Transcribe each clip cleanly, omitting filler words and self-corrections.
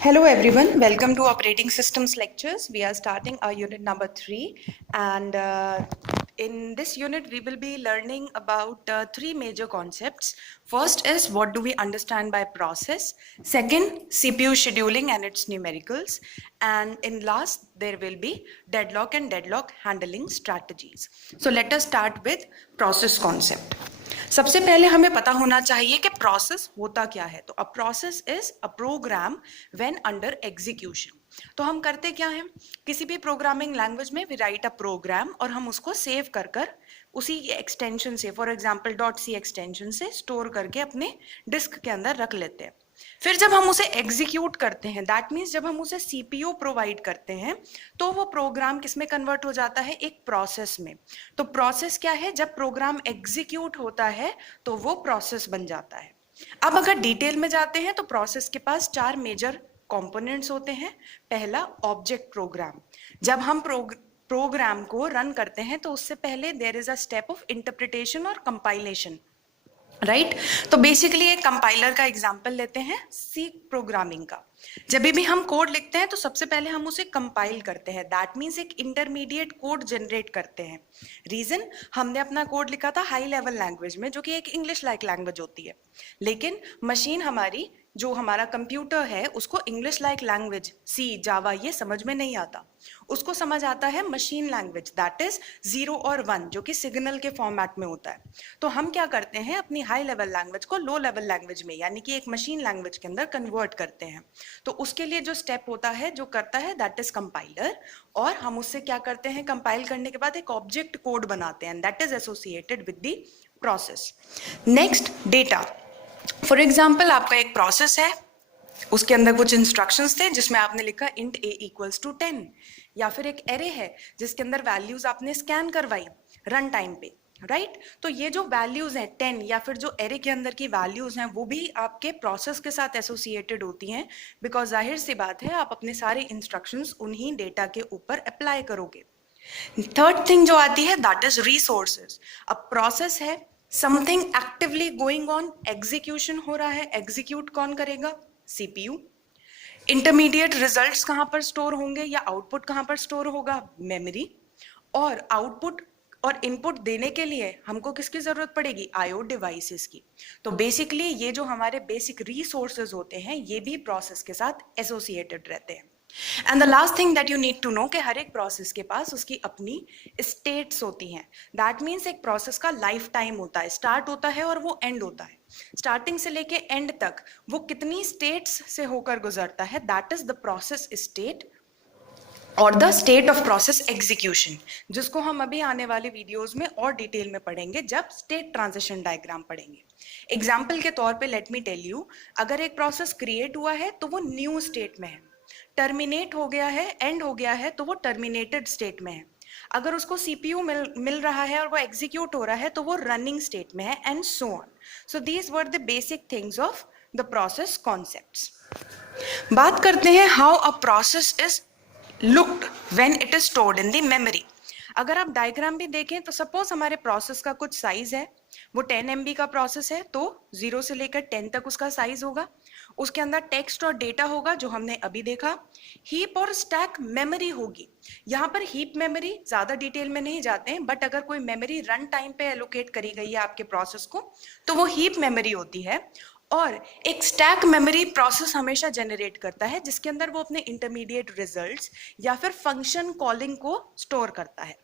Hello everyone, welcome to Operating Systems Lectures. We are starting our unit number 3 and in this unit we will be learning about three major concepts. First is what do we understand by process, second CPU scheduling and its numericals, and in last there will be deadlock and deadlock handling strategies. So let us start with process concept. सबसे पहले हमें पता होना चाहिए कि process होता क्या है। तो a process is a program when under execution. तो हम करते क्या हैं, किसी भी प्रोग्रामिंग लैंग्वेज में वी राइट अ प्रोग्राम और हम उसको सेव कर कर उसी एक्सटेंशन से, for example dot C extension से स्टोर करके अपने डिस्क के अंदर रख लेते हैं। फिर जब हम उसे एग्जीक्यूट करते हैं, दैट मीन्स जब हम उसे सीपीयू प्रोवाइड करते हैं, तो वो प्रोग्राम किस में कन्वर्ट हो जाता है, एक प्रोसेस में। तो प्रोसेस क्या है, जब प्रोग्राम एग्जीक्यूट होता है तो वो प्रोसेस बन जाता है। अब अगर डिटेल में जाते हैं तो प्रोसेस के पास चार मेजर कंपोनेंट्स होते हैं। पहला ऑब्जेक्ट प्रोग्राम। जब हम प्रोग्राम को रन करते हैं तो उससे पहले there is a step of interpretation और कंपाइलेशन, राइट। तो बेसिकली एक कंपाइलर का एग्जांपल लेते हैं, सी प्रोग्रामिंग का। जब भी हम कोड लिखते हैं तो सबसे पहले हम उसे कंपाइल करते हैं, दैट मीन्स एक इंटरमीडिएट कोड जनरेट करते हैं। रीजन, हमने अपना कोड लिखा था हाई लेवल लैंग्वेज में, जो कि एक इंग्लिश लाइक लैंग्वेज होती है, लेकिन मशीन हमारी, जो हमारा कंप्यूटर है, उसको इंग्लिश लाइक लैंग्वेज सी जावा ये समझ में नहीं आता। उसको समझ आता है मशीन लैंग्वेज, दैट इज 0 और 1, जो कि सिग्नल के फॉर्मेट में होता है। तो हम क्या करते हैं, अपनी हाई लेवल लैंग्वेज को लो लेवल लैंग्वेज में, यानी कि एक मशीन लैंग्वेज के अंदर कन्वर्ट करते हैं। तो उसके लिए जो स्टेप होता है, जो करता है, दैट इज कंपाइलर। और हम उससे क्या करते हैं, कंपाइल करने के बाद एक ऑब्जेक्ट कोड बनाते हैं, that is associated with the process. Next, data. For example आपका एक प्रोसेस है, उसके अंदर कुछ इंस्ट्रक्शंस थे जिसमें आपने लिखा इंट a इक्वल्स टू 10, या फिर एक एरे है जिसके अंदर वैल्यूज आपने स्कैन करवाई रन टाइम पे, राइट। तो ये जो वैल्यूज हैं 10 या फिर जो एरे के अंदर की वैल्यूज हैं वो भी आपके प्रोसेस के साथ एसोसिएटेड होती हैं, बिकॉज जाहिर सी बात है आप अपने सारे इंस्ट्रक्शंस उन्हीं डेटा के ऊपर अप्लाई करोगे। थर्ड थिंग जो आती है, दैट इज रिसोर्सेज। अब प्रोसेस है, something actively going on, execution हो रहा है, एग्जीक्यूट कौन करेगा, सीपीयू। इंटरमीडिएट रिजल्ट्स कहां पर स्टोर होंगे या आउटपुट कहां पर स्टोर होगा, मेमोरी। और आउटपुट और इनपुट देने के लिए हमको किसकी जरूरत पड़ेगी, आईओ डिवाइसेस की। तो बेसिकली ये जो हमारे बेसिक रिसोर्सेज होते हैं ये भी प्रोसेस के साथ एसोसिएटेड रहते हैं। And the last thing that you need to know कि हर एक प्रोसेस के पास उसकी अपनी स्टेट्स होती हैं। दैट मीन्स एक प्रोसेस का लाइफ टाइम होता है, स्टार्ट होता है और वो एंड होता है। स्टार्टिंग से लेके एंड तक वो कितनी स्टेट्स से होकर गुजरता है, that is the process state और the state of process execution, जिसको हम अभी आने वाले वीडियोस में और डिटेल में पढ़ेंगे जब स्टेट ट्रांजिशन डायग्राम पढ़ेंगे। एग्जाम्पल के तौर पे लेट मी टेल यू, अगर एक प्रोसेस क्रिएट हुआ है तो वो न्यू स्टेट में है, टर्मिनेट हो गया है, एंड हो गया है तो वो टर्मिनेटेड स्टेट में है। अगर उसको सीपीयू मिल रहा है और वो एग्जीक्यूट हो रहा है तो वो रनिंग स्टेट में है, and so on. So these were the basic things of the process concepts. बात करते हैं how a process is looked when it is stored in the memory. अगर आप डायग्राम भी देखें तो सपोज हमारे प्रोसेस का कुछ साइज है, वो 10 MB का प्रोसेस है, तो 0 से लेकर 10 तक उसका साइज होगा। उसके अंदर टेक्स्ट और डेटा होगा जो हमने अभी देखा। हीप और स्टैक मेमोरी होगी। यहाँ पर हीप मेमोरी ज्यादा डिटेल में नहीं जाते हैं, बट अगर कोई मेमोरी रन टाइम पे एलोकेट करी गई है आपके प्रोसेस को तो वो हीप मेमोरी होती है। और एक स्टैक मेमोरी प्रोसेस हमेशा जनरेट करता है जिसके अंदर वो अपने इंटरमीडिएट रिजल्ट्स या फिर फंक्शन कॉलिंग को स्टोर करता है,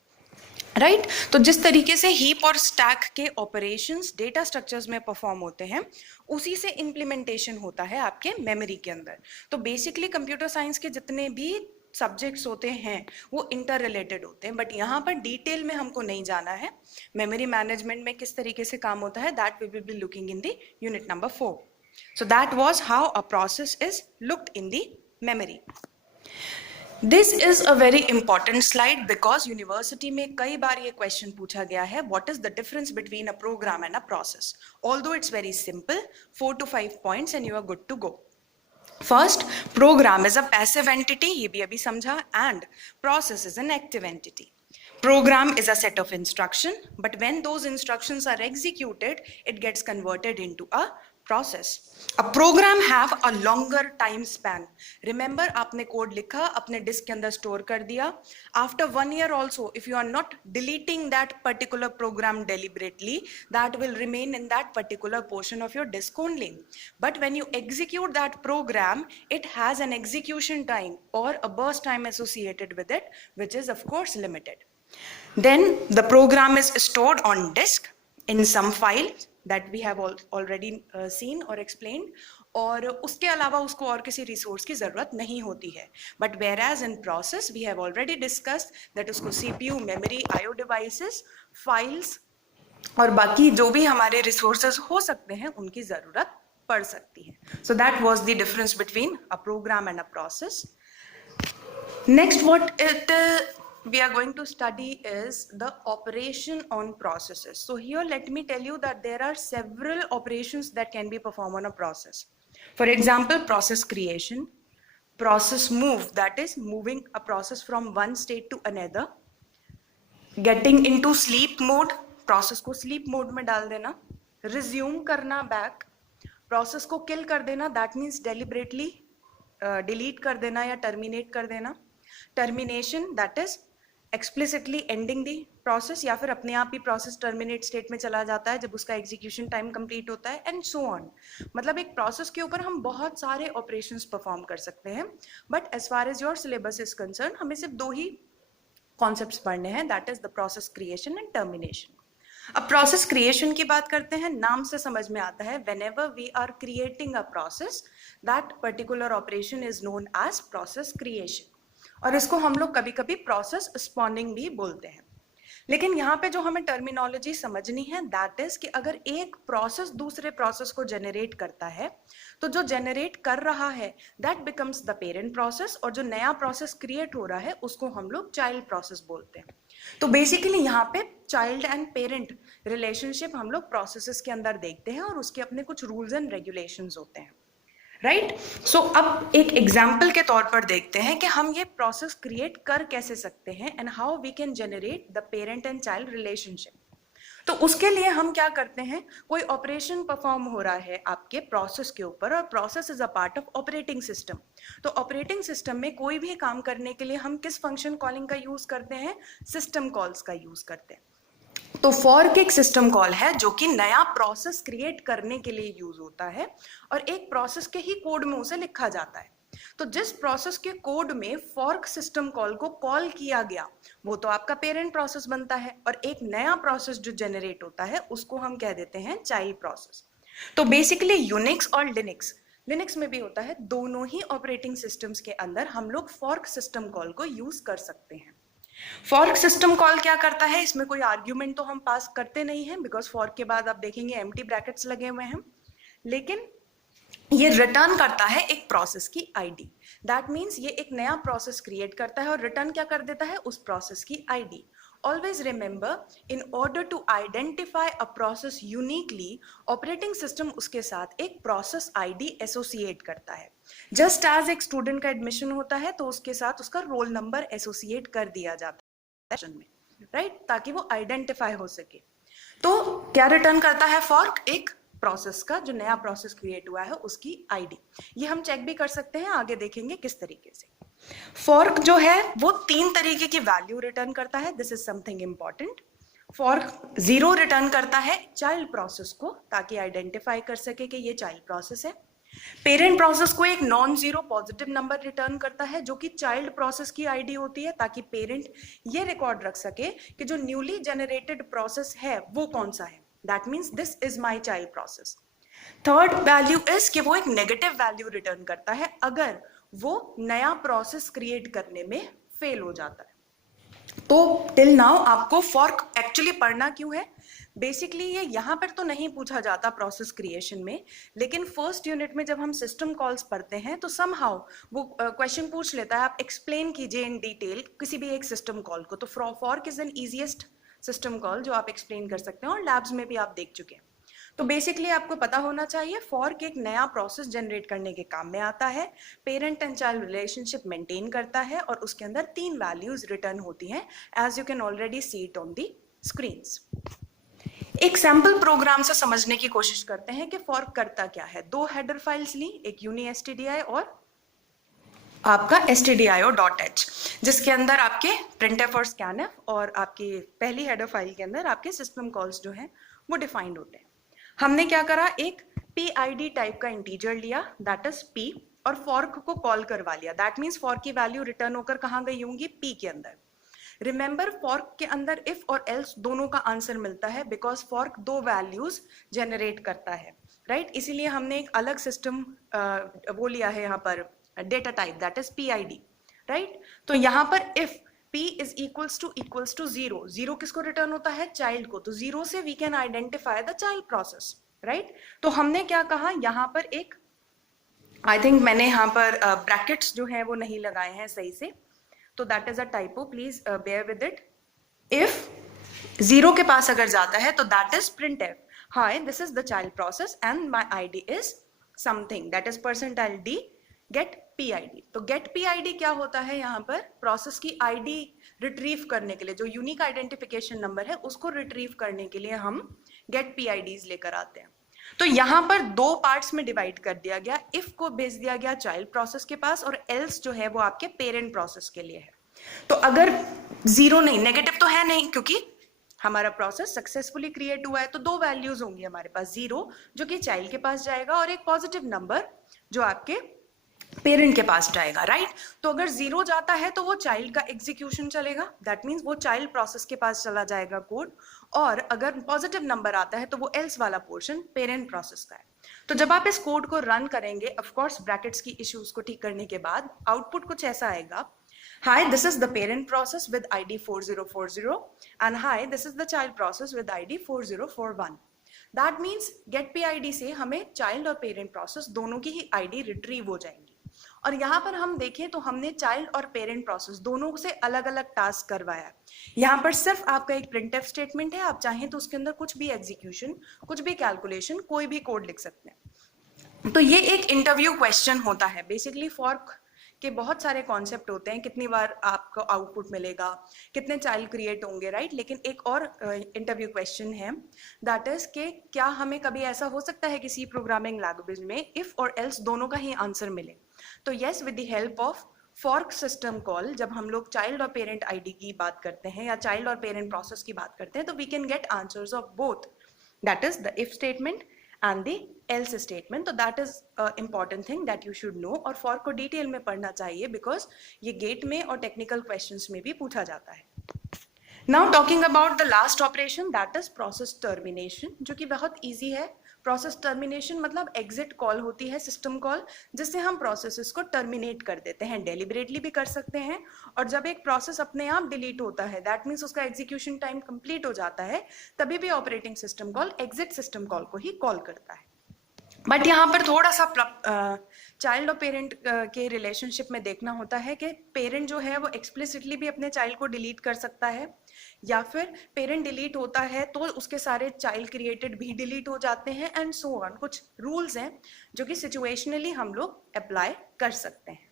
राइट। तो जिस तरीके से हीप और स्टैक के ऑपरेशंस डेटा स्ट्रक्चर्स में परफॉर्म होते हैं, उसी से इंप्लीमेंटेशन होता है आपके मेमोरी के अंदर। तो बेसिकली कंप्यूटर साइंस के जितने भी सब्जेक्ट्स होते हैं वो इंटर रिलेटेड होते हैं, बट यहाँ पर डिटेल में हमको नहीं जाना है। मेमोरी मैनेजमेंट में किस तरीके से काम होता है, that we will be looking in the unit number 4. So that was how a process is looked in the memory. This is a very important slide because university में कई बार ये question पूछा गया है, what is the difference between a program and a process? Although it's very simple, 4 to 5 points and you are good to go. First, program is a passive entity, ये भी अभी समझा, and process is an active entity. Program is a set of instruction, but when those instructions are executed, it gets converted into a process. A program have a longer time span. Remember, आपने code लिखा, अपने disc के अंदर store कर दिया. After 1 year also, if you are not deleting that particular program deliberately, that will remain in that particular portion of your disk only. But when you execute that program, it has an execution time or a burst time associated with it, which is of course limited. Then the program is stored on disk in some file that we have already seen or explained, और उसके अलावा उसको और किसी resource की जरूरत नहीं होती है. But whereas in process we have already discussed that उसको CPU, memory, IO devices, files और बाकी जो भी हमारे रिसोर्सेज हो सकते हैं उनकी जरूरत पड़ सकती है. So that was the difference between a program and a process. Next, what we are going to study is the operation on processes. So here let me tell you that there are several operations that can be performed on a process. For example, process creation, process move, that is moving a process from one state to another, getting into sleep mode, process को sleep mode में डाल देना, resume करना back, process को kill कर देना, that means deliberately delete कर देना या terminate कर देना, termination, that is explicitly ending the process या फिर अपने आप ही process terminate state में चला जाता है जब उसका execution time complete होता है, and so on. मतलब एक process के ऊपर हम बहुत सारे operations perform कर सकते हैं, but as far as your syllabus is concerned, हमें सिर्फ दो ही concepts पढ़ने हैं, that is the process creation and termination. अब प्रोसेस क्रिएशन की बात करते हैं. नाम से समझ में आता है, whenever we are creating a process, that particular operation is known as process creation. और इसको हम लोग कभी कभी प्रोसेस स्पॉनिंग भी बोलते हैं. लेकिन यहाँ पे जो हमें टर्मिनोलॉजी समझनी है, दैट इज कि अगर एक प्रोसेस दूसरे प्रोसेस को जनरेट करता है, तो जो जनरेट कर रहा है that becomes the parent process, और जो नया प्रोसेस क्रिएट हो रहा है उसको हम लोग चाइल्ड प्रोसेस बोलते हैं. तो बेसिकली यहाँ पे चाइल्ड एंड पेरेंट रिलेशनशिप हम लोग प्रोसेसेस के अंदर देखते हैं और उसके अपने कुछ रूल्स एंड रेगुलेशंस होते हैं. राइट. सो अब एक एग्जाम्पल के तौर पर देखते हैं कि हम ये प्रोसेस क्रिएट कर कैसे सकते हैं and how we can generate the parent and child relationship. तो उसके लिए हम क्या करते हैं, कोई ऑपरेशन परफॉर्म हो रहा है आपके प्रोसेस के ऊपर, और process is a part of operating system. तो ऑपरेटिंग सिस्टम में कोई भी काम करने के लिए हम किस फंक्शन कॉलिंग का यूज करते हैं, सिस्टम कॉल्स का यूज करते हैं. तो फॉर्क एक सिस्टम कॉल है जो कि नया प्रोसेस क्रिएट करने के लिए यूज होता है, और एक प्रोसेस के ही कोड में उसे लिखा जाता है. तो जिस प्रोसेस के कोड में फॉर्क सिस्टम कॉल को कॉल किया गया वो तो आपका पेरेंट प्रोसेस बनता है, और एक नया प्रोसेस जो जनरेट होता है उसको हम कह देते हैं चाइल्ड प्रोसेस. तो बेसिकली यूनिक्स और लिनक्स में भी होता है, दोनों ही ऑपरेटिंग सिस्टम्स के अंदर हम लोग फॉर्क सिस्टम कॉल को यूज कर सकते हैं. फॉर्क सिस्टम कॉल क्या करता है, इसमें कोई आर्ग्यूमेंट तो हम पास करते नहीं हैं, बिकॉज फॉर्क के बाद आप देखेंगे एम्प्टी ब्रैकेट्स लगे हुए हैं, लेकिन ये रिटर्न करता है एक प्रोसेस की आईडी. दैट मीन्स ये एक नया प्रोसेस क्रिएट करता है और रिटर्न क्या कर देता है, उस प्रोसेस की ID. Always remember, in order to identify a process uniquely, operating system उसके साथ एक process ID associate करता है. Just as एक student का admission होता है तो उसके साथ उसका roll number associate कर दिया जाता है में, right? ताकि वो identify हो सके. तो क्या रिटर्न करता है फॉर्क, एक प्रोसेस का जो नया प्रोसेस क्रिएट हुआ है उसकी आईडी. ये हम चेक भी कर सकते हैं, आगे देखेंगे किस तरीके से. फॉर्क जो है वो 3 तरीके की वैल्यू रिटर्न करता है. This is something important. Fork 0 return करता है चाइल्ड प्रोसेस को, ताकि आइडेंटिफाई कर सके कि ये चाइल्ड प्रोसेस है. पेरेंट प्रोसेस को एक non zero positive number return करता है जो कि चाइल्ड प्रोसेस की आईडी होती है, ताकि पेरेंट ये रिकॉर्ड रख सके कि जो न्यूली जनरेटेड प्रोसेस है वो कौन सा है. That means this is my child process. Third value is कि वो एक नेगेटिव वैल्यू रिटर्न करता है अगर वो नया प्रोसेस क्रिएट करने में फेल हो जाता है. तो टिल नाउ आपको फॉर्क एक्चुअली पढ़ना क्यों है, बेसिकली ये यहाँ पर तो नहीं पूछा जाता प्रोसेस क्रिएशन में, लेकिन फर्स्ट यूनिट में जब हम सिस्टम कॉल्स पढ़ते हैं तो समहाउ वो क्वेश्चन पूछ लेता है, आप एक्सप्लेन कीजिए इन डिटेल किसी भी एक सिस्टम कॉल को. तो fork is an easiest system call जो आप एक्सप्लेन कर सकते हैं और लैब्स में भी आप देख चुके हैं. तो बेसिकली आपको पता होना चाहिए फॉर्क एक नया प्रोसेस जनरेट करने के काम में आता है, parent and child relationship maintain करता है और उसके अंदर 3 वैल्यूज रिटर्न होती हैं, as you can already see it on the screens. एक सैम्पल प्रोग्राम से समझने की कोशिश करते हैं कि फॉर्क करता क्या है। दो हेडर फाइल्स ली, एक uni-stdi और आपका stdio.h, जिसके अंदर आपके printf और scanf और आपकी पहली हेडर फाइल के अंदर आपके सिस्टम कॉल्स जो हैं वो डिफाइंड होते हैं। हमने क्या करा, एक pid टाइप का इंटीजर लिया, दैट इज p, और फॉर्क को कॉल करवा लिया। दैट मीन्स फॉर्क की वैल्यू रिटर्न होकर कहाँ गई होंगी, p के अंदर। रिमेंबर फॉर्क के अंदर इफ और एल्स दोनों का आंसर मिलता है, बिकॉज फॉर्क दो वैल्यूज जनरेट करता है, राइट इसीलिए हमने एक अलग सिस्टम वो लिया है यहाँ पर data type, that is PID, right. तो यहाँ पर if p is equals to 0, 0 किसको रिटर्न होता है, चाइल्ड को, तो 0 से we can identify the child process, right. तो हमने क्या कहा, यहाँ पर एक आई थिंक मैंने यहाँ पर ब्रैकेट्स जो है वो नहीं लगाए हैं सही से, तो that is a typo, please bear with it. If 0 के पास अगर जाता है तो that is printf, hi this is the child process and my ID is something, that is %d get PID। तो गेट PID क्या होता है, यहाँ पर प्रोसेस की आईडी रिट्रीव करने के लिए, जो यूनिक आइडेंटिफिकेशन नंबर है उसको रिट्रीव करने के लिए हम गेट PIDs लेकर आते हैं। तो यहाँ पर दो पार्ट्स में डिवाइड कर दिया गया, इफ को भेज दिया गया चाइल्ड प्रोसेस के पास और एल्स जो है वो आपके पेरेंट प्रोसेस के लिए है। तो अगर 0 नहीं, नेगेटिव तो है नहीं क्योंकि हमारा प्रोसेस सक्सेसफुली क्रिएट हुआ है, तो दो वैल्यूज होंगी हमारे पास, 0 जो कि चाइल्ड के पास जाएगा और एक पॉजिटिव नंबर जो आपके पेरेंट के पास जाएगा, राइट। तो अगर 0 जाता है तो वो चाइल्ड का एग्जीक्यूशन चलेगा, दैट मीन्स वो चाइल्ड प्रोसेस के पास चला जाएगा कोड, और अगर पॉजिटिव नंबर आता है तो वो एल्स वाला पोर्शन पेरेंट प्रोसेस का है। तो जब आप इस कोड को रन करेंगे, ऑफ कोर्स ब्रैकेट्स की इश्यूज को ठीक करने के बाद आउटपुट कुछ ऐसा आएगा, hi this is the parent process with ID 4040 and hi this is the child process with ID 4041। That means get PID से हमें चाइल्ड और पेरेंट प्रोसेस दोनों की ही ID रिट्रीव हो जाएंगी। और यहाँ पर हम देखें तो हमने चाइल्ड और पेरेंट प्रोसेस दोनों से अलग अलग टास्क करवाया है। यहाँ पर सिर्फ आपका एक printf स्टेटमेंट है, आप चाहें तो उसके अंदर कुछ भी एग्जीक्यूशन, कुछ भी कैलकुलेशन, कोई भी कोड लिख सकते हैं। तो ये एक इंटरव्यू क्वेश्चन होता है। बेसिकली फॉर्क के बहुत सारे कॉन्सेप्ट होते हैं, कितनी बार आपको आउटपुट मिलेगा, कितने चाइल्ड क्रिएट होंगे, राइट। लेकिन एक और इंटरव्यू क्वेश्चन है, दैट इज कि क्या हमें कभी ऐसा हो सकता है किसी प्रोग्रामिंग लैंग्वेज में इफ और एल्स दोनों का ही आंसर मिले। तो yes, with the help of fork system call, जब हम लोग चाइल्ड और पेरेंट आईडी की बात करते हैं या चाइल्ड और पेरेंट प्रोसेस की बात करते हैं, तो we can get answers of both, that is the if statement and the else statement। तो that is important thing that you should know, और for को डिटेल में पढ़ना चाहिए बिकॉज ये गेट में और टेक्निकल क्वेश्चंस में भी पूछा जाता है। Now talking about the last operation, that is process termination, जो कि बहुत easy है। प्रोसेस टर्मिनेशन मतलब एग्जिट कॉल होती है, सिस्टम कॉल, जिससे हम प्रोसेसेस को टर्मिनेट कर देते हैं। डेलिबरेटली भी कर सकते हैं, और जब एक प्रोसेस अपने आप डिलीट होता है, दैट मीन्स उसका एग्जीक्यूशन टाइम कंप्लीट हो जाता है, तभी भी operating system call exit system call को ही कॉल करता है। बट यहाँ पर थोड़ा सा चाइल्ड और पेरेंट के रिलेशनशिप में देखना होता है कि पेरेंट जो है वो एक्सप्लिसिटली भी अपने चाइल्ड को डिलीट कर सकता है, या फिर पेरेंट डिलीट होता है तो उसके सारे चाइल्ड क्रिएटेड भी डिलीट हो जाते हैं, एंड सो ऑन। कुछ रूल्स हैं जो कि सिचुएशनली हम लोग अप्लाई कर सकते हैं।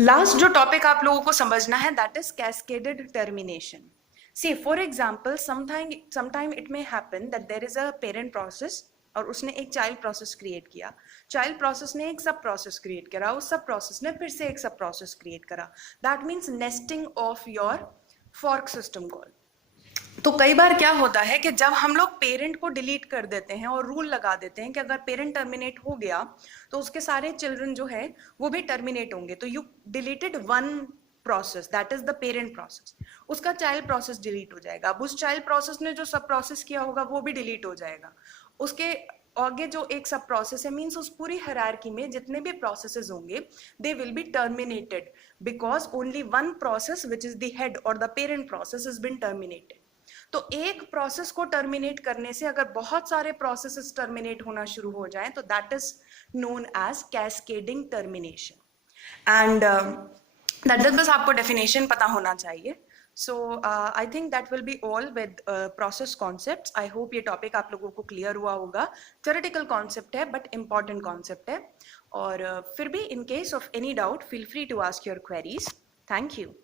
लास्ट जो टॉपिक आप लोगों को समझना है, that is cascaded termination. See for example, sometime it may happen that there is a parent process और उसने एक चाइल्ड प्रोसेस क्रिएट किया, चाइल्ड प्रोसेस ने एक सब प्रोसेस क्रिएट करा, उस सब प्रोसेस ने फिर से एक सब प्रोसेस क्रिएट करा। That means nesting of your fork system call. तो कई बार क्या होता है कि जब हम लोग पेरेंट को डिलीट कर देते हैं और रूल लगा देते हैं कि अगर पेरेंट टर्मिनेट हो गया तो उसके सारे चिल्ड्रन जो है वो भी टर्मिनेट होंगे, तो you deleted one process, that is the parent process, उसका चाइल्ड प्रोसेस डिलीट हो जाएगा। अब उस चाइल्ड प्रोसेस ने जो सब प्रोसेस किया होगा वो भी डिलीट हो जाएगा। उसके आगे जो एक सब प्रोसेस है, मीन्स उस पूरी हायरार्की में जितने भी प्रोसेसेस होंगे they will be terminated, because only one process which is the head और the parent process is been terminated. तो एक प्रोसेस को टर्मिनेट करने से अगर बहुत सारे प्रोसेसेस टर्मिनेट होना शुरू हो जाएं तो that is known as cascading termination. And that बस आपको डेफिनेशन पता होना चाहिए। So I think that will be all with process concepts. I hope ये topic आप लोगों को clear हुआ होगा। Theoretical concept है but important concept है, और फिर भी in case of any doubt feel free to ask your queries. Thank you.